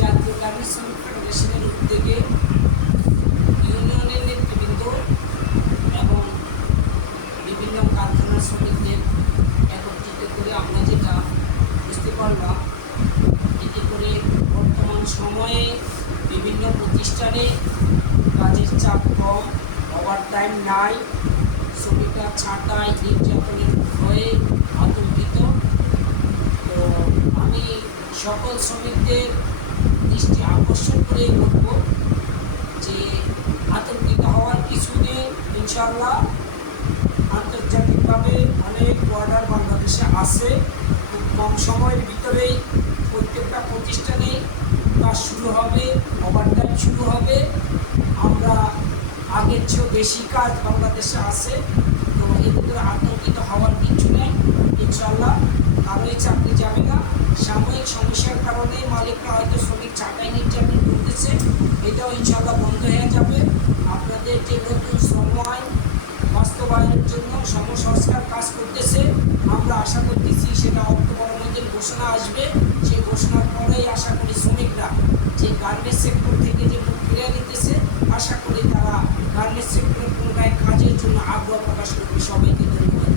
জাতীয় গার্মেন্টস শ্রমিক ফেডারেশনের উদ্যোগে ইউনিয়নের নেতৃবৃন্দ এবং বিভিন্ন কারখানার শ্রমিকদের একত্রিত করে আমরা যেটা বুঝতে পারলাম, এতে করে বর্তমান সময়ে বিভিন্ন প্রতিষ্ঠানে কাজের চাপ কম, ওভারটাইম নাই, শ্রমিকরা ছাঁটাই নির্যাতনের ভয়ে আতঙ্কিত। তো আমি সকল শ্রমিকদের দৃষ্টি আকর্ষণ করে বলব যে আতঙ্কিত হওয়ার কিছু নেই। ইনশাআল্লাহ আন্তর্জাতিকভাবে অনেক অর্ডার বাংলাদেশে আছে। খুব কম সময়ের ভিতরেই প্রত্যেকটা প্রতিষ্ঠানেই কাজ শুরু হবে, ওভারটাইম শুরু হবে। আমরা আগের চেয়েও বেশি কাজ বাংলাদেশে আছে। তো এদের আতঙ্কিত হওয়ার কিছু নেই। ইনশাআল্লাহ কারোই চাকরি যাবে না। সাময়িক সমস্যার কারণে মালিকরা হয়তো শ্রমিক ছাঁটাই নির্যাতন করতেছে, এটাও ইনশাআল্লাহ বন্ধ হয়ে যাবে। আপনাদের যে নতুন শ্রম আইন বাস্তবায়নের জন্য সংস্কার কাজ করতেছে, আমরা আশা করতেছি সেটা অক্টোবরের মধ্যে ঘোষণা আসবে। সেই ঘোষণার পরেই আশা করি শ্রমিকরা যে গার্মেন্টস সেক্টর থেকে যে মুখ ফিরে নিতেছে, আশা করি তারা গার্মেন্টস সেক্টরের পুনরায় কাজের জন্য আগ্রহ প্রকাশ করবে। সবাইকে ধন্যবাদ।